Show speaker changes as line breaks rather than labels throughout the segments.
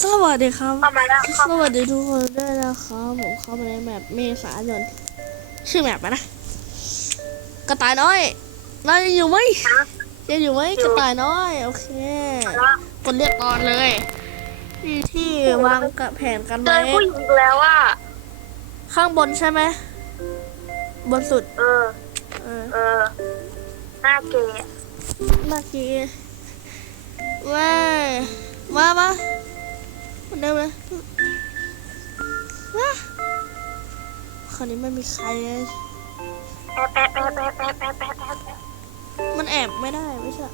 สวัสดีครับ
เข้ามาแล้ว
ส
เข้า
วัสดีทุกคนด้วยนะครับผมเข้ามาในแมปเมษายนชื่อแมปอะไรนะกระต่ายน้อยเรายังอยู่ไหม
มา
ยังอยู่ไหมกระต่ายน้อย โอเค
แล้ว
กดเรียกตอนเลยที่ที่วางกับแผนกัน
เจ
ไว้
อผู้หญิงอีกแล้วว่า
ข้างบนใช่ไหมบนสุด
เออ
เออ
เออ หน้าเกย์
เมื่อกี้ว้ายมามาเห มืนเดิมเลยว้าคราวนี้ไม่มีใครเลยมันแอบไม่ได้ไม่ใช่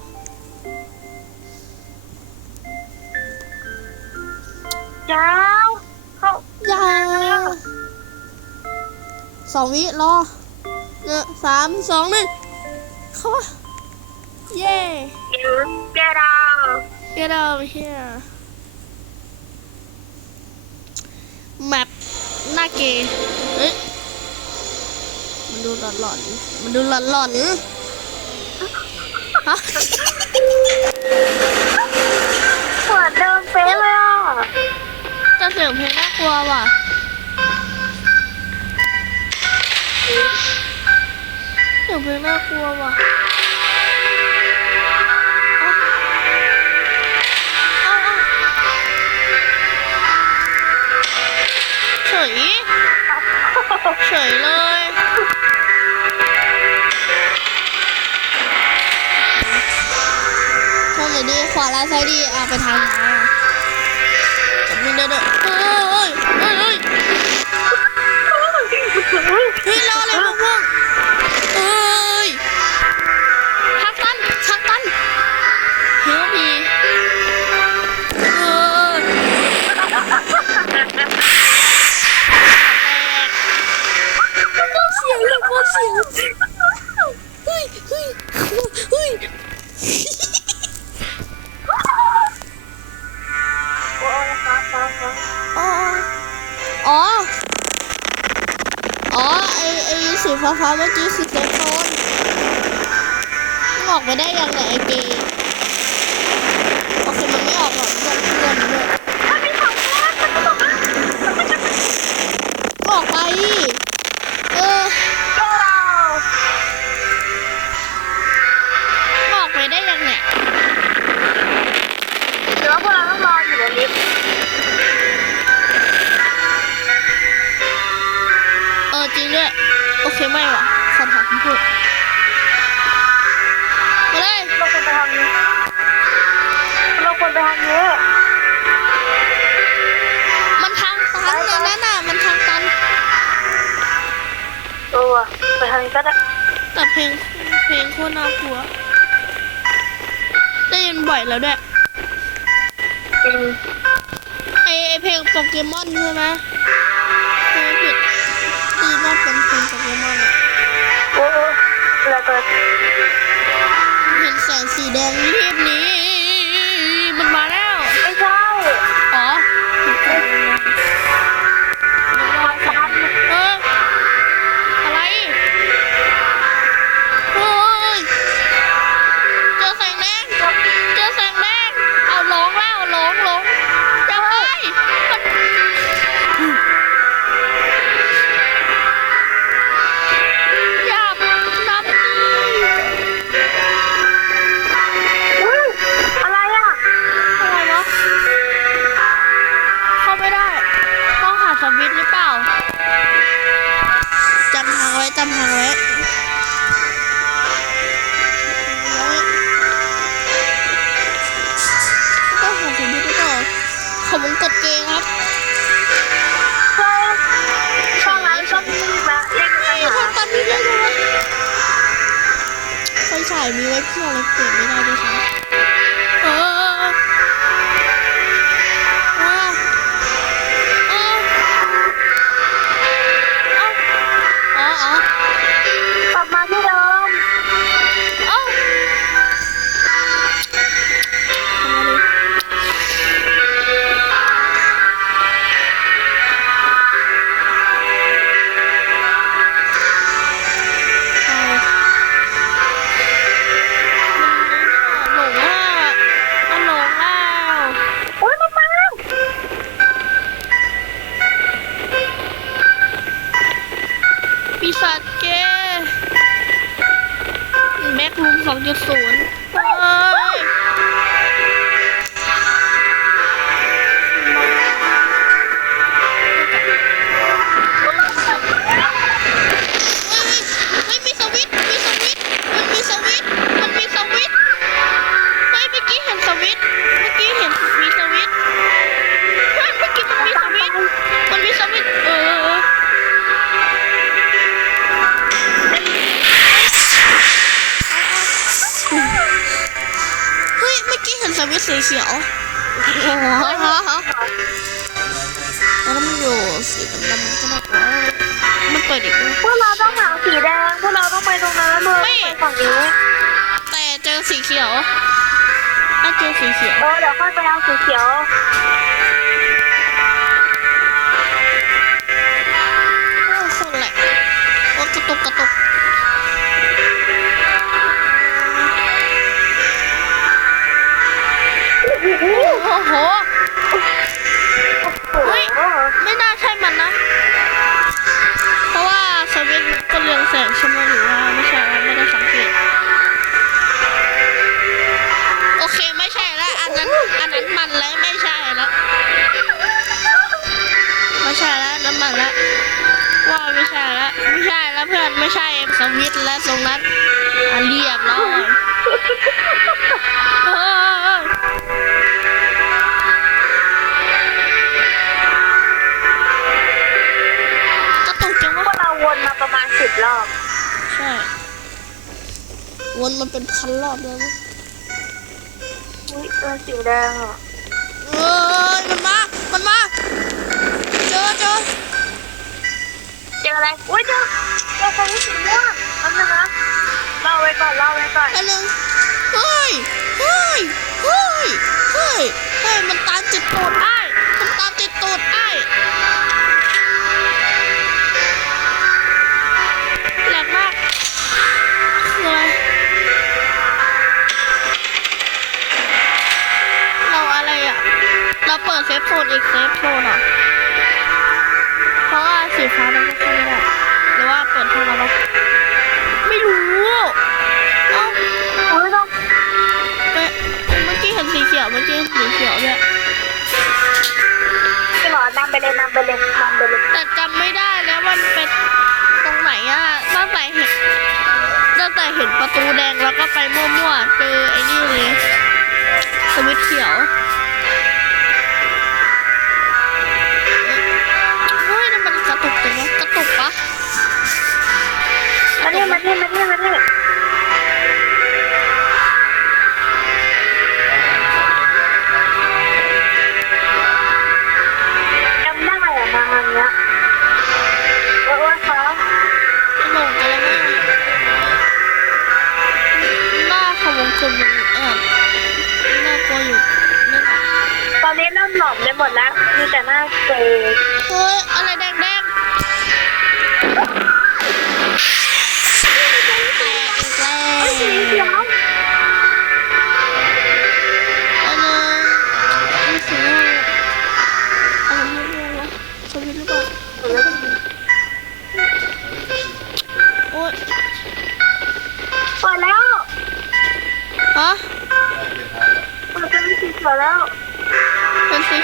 ยาวเขา
ยาวสองวิรอเนี่ยสามสองหนึ่งเขาเย่
get out
get out here แมปหน้าเกย์เฮ้ยมันดูหลอนๆมันดูหลอนๆฮะ
เหมือนเดิมเป๊ะเลยอะ
แต่เสียงเพลงน่ากลัวว่ะเสียงเพลงน่ากลัวว่ะ ย เฉยเลยทางไหนดีขวาและซ้ายดีอะไปทางไหนอะจับมือเด้อเด้อเฮ้ยเฮ้ยเฮ้ย เราค
วร
ไป
ทางนี้
มันทางตันนะนั่นน่ะมันทางตัน
เออว่ะไปทางนี้ก็ได้
แต่เพลงเพลงโคตรน่ากลัวได้ยินบ่อยแล้วด้วย
อืม
ไอไอเพลงโปเกมอนใช่ไหมใช่ผิดตีว่าเป็นเพลงโปเกมอนอะ
โอ้โอ้แล้วก็
เห็นแสงสีแดงรีบหนี้มัน
ผม
ดูไปก่อนผมกดเกมครับช่องไลฟ์ช่องนี้มาเล่นกัน
นะตอนนี้เล่นกัน
ไฟฉายมีไว้เพื่ออะไรเปิดไม่ได้ด้วยครับ ปีศาจเกย์แม็ก
ลุมสองจุ
ดศูนย์ เขียวแล้วมันอยู่สีดำดำมันก็มากกว่ามันเปิดอีก
พวกเราต้องหาสีแดงเราต้องไปตรงนั้นเลยฝั่งนี้
แต่เจอสีเขียวเจอสีเขียว
เออเดี๋ยวค่อยไปเอาสีเขียว
โอ้คนและโอ้กระตุกกระตุก โอ้โหเฮ้ยไม่น่าใช่มันนะ เพราะว่าสวิตช์มันก็เรืองแสงใช่ไหมหรือว่าไม่ใช่ไม่ได้สังเกต โอเคไม่ใช่แล้วอันนั้นอันนั้นมันแล้วไม่ใช่แล้วไม่ใช่แล้วนนั้นมันแล้วว่าไม่ใช่แล้วไม่ใช่แล้วเพื่อนไม่ใช่สวิตช์แล้วตรงนั้นอันเรียบร้อย
สิบรอบ
ใช่ วนมันเป็นพันรอบแล้วมั้ง
อุ้ยเออสีแดงอะ
เอ้ยมันมา มันมา เจอเจอ
เจออะไร อุ้ยเจอเจอคนสีม่วงทำนะเล่าไว้ก่อนเล่าไว้ก่อน
อันหนึ่งเฮ้ย เฮ้ย เฮ้ย เฮ้ย เฮ้ย มันตามติดตูดไอ้า โซนอีกเซฟโซนอะ เพราะว่าสีฟ้ามันไม่ค่อยได้หรือว่าเปิดทางแล้วปะไม่รู้เอ้า
อุ้ยต้อง
เอ๊ะเมื่อกี้เห็นสีเขียวเมื่อกี้เห็นสีเขียวด้วย
ไปหรอนำไปเลยนำไปเลยนำไปเลย
แต่จำไม่ได้แล้วมันเป็นตรงไหนอะตั้งแต่เห็นตั้งแต่เห็นประตูแดงแล้วก็ไปมั่วๆเจอไอ้นี่เลยสวิตช์เขียว
อนนี้เริ่
มหลอ
มไปหมดแล้ว มีแต่หน้าเกย์
เฮ้ยอะไรแดงแดงๆแตกอีก
เอ้ยสีเขียว
อันนั้นอันสีม่วงอะไรไม่รู้วะสวิตช์หรือเปล่าโอ๊ย
เปิดแล้ว
ฮะ
เปิดเป็นสีเขียวแล้ว
เป็นสี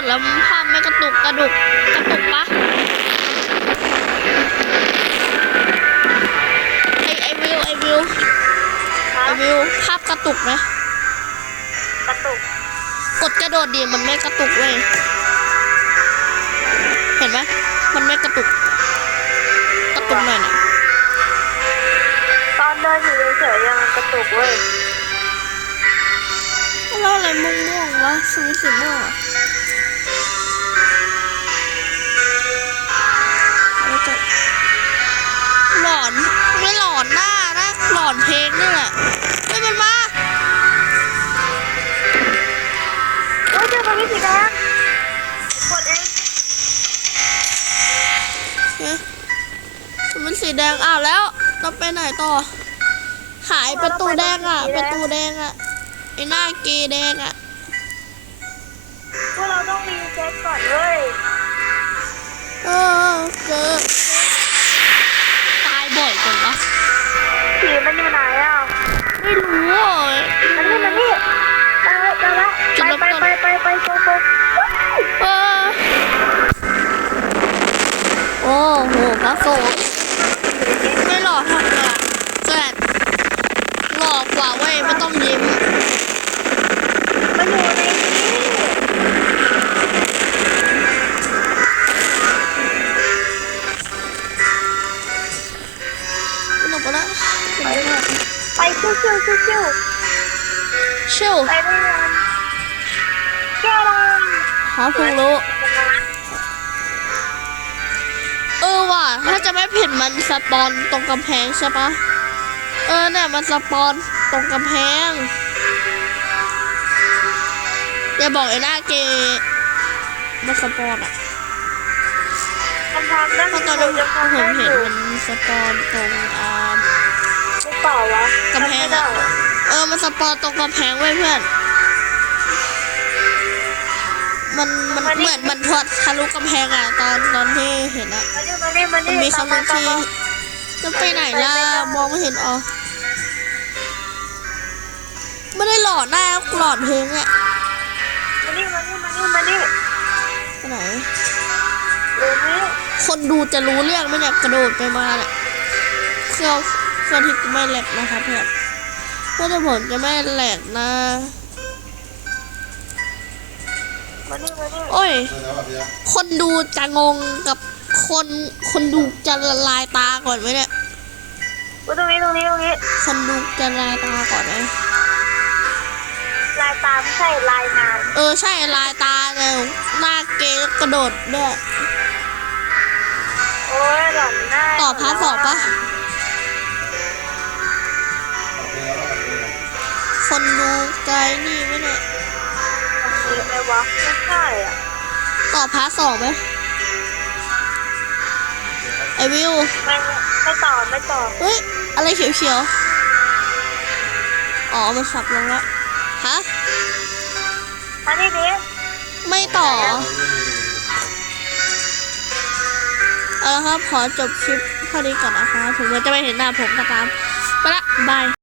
ด
กระโดดแล้วภาพไม่กระตุกกระดุกกระตุกปะไอไอวิวไอวิวไอวิวภาพกระตุกไหม
กระตุก
กดกระโดดดีมันไม่กระตุกเว้ยเห็นไหมมันไม่กระตุก กระตุกหน่อยหน่อย
ตอนเดินอยู่เฉยๆยังกระตุกเว้ย
แล้วอะไรม่วงๆวะสวิตช์สีม่วงอะ อน ไม่หลอนหน้านะหลอนเพลงนี่แหละไม่มันมา
เฮ้ยเจอตรงนี้สีแดงกดเอง
เนี่ยมันเป็นสีแดงอ้าวแล้วเราไปไหนต่อ หายประตูแดงอะ ประตูแดงอะไอ้หน้าเกย์แดงอะ
พวกเราต้องรีเซ็ตก่อนเว้ย
เออเกิด พระสงฆ์ไม่หลอกทำอะเกิดหลอกกว่าเว้ยไม่ต้องยิ้ม
มันอยู่ในนี้
ไม่หลอกไปละ
ไปชิวชิวชิวชิว
เชี่ยว
ไปได้ยังแก้ลง
หาเพิ่งรู้ ว่ะถ้าจะไม่ผิดมันสปอนตรงกำแพงใช่ปะเออเนี่ยมันสปอนตรงกำแพงอย่าบอกไอ้หน้าเกย์มันสปอนอะ
คำถามนั่น
เพราะต
คื
อน
อ
นั้น
จะ
ผ
ทำให้
มเห็น
อยู่
มันสปอนตรงอ่า
หรือเปล่าวะ
กำแพงอะเออมันสปอนตรงกำแพงไว้ยเพื่อนมันมันเหมือนมันทอดทะลุกำแพงอะตอนตอนที่เห็นอะ
มานี่มานี่มา
มัน
นี่
มี
ตาม
คำห
มา
นึ่ง
ตาม
ที่
มา
จะไปไหนล่ะมองไม่เห็นอ๋อไม่ได้หลอดหน้าหลอดเพลงอะ
มานี่มานี่มานี่มานี่
ไปไหน
เดี๋ยวนี้
คนดูจะรู้เรื่องไหมเนี่ยกระโดดไปมาเนี่ยเครื่องเครื่องที่ไม่แหลกนะครับเพื่อนเพื่อนผลจะไม่แหลกนะ
มานี่มานี่
โอ้ย
เออแล้วแบบเนี้ย
คนดูจะงงกับ คนคนดูจะละลายตาก่อนไหมเนี่ย
มาตรงนี้ตรงนี้ตรงนี้
คนดูจะละลายตาก่อนไหม
ลายตาไม่ใช่ลายนาน
เออใช่ลายตาเนี่ยหน้าเกย์กระโดดด้วย
โอ้ยหล่อนหน้า
ตอบพาร์ทสองปะ
ปรับเพลงแล้วก็ปรับเพลง
คนดูใจนี่ไหมเนี่ย
มีไหมวะไม่ใช่อะ
ตอบพาร์ทสองไหม ไอวิว
ไม่ไม่ตอบไม่ตอบ
เฮ้ย อะไรเขียวๆ อ๋อ มันสับลงแล้วฮะ
มานี่ดิ
ไม่ต่อ เอาละครับ ขอจบคลิปเท่านี้ก่อนนะคะ ถึงแม้จะไม่เห็นหน้าผมก็ตาม ไปละ บาย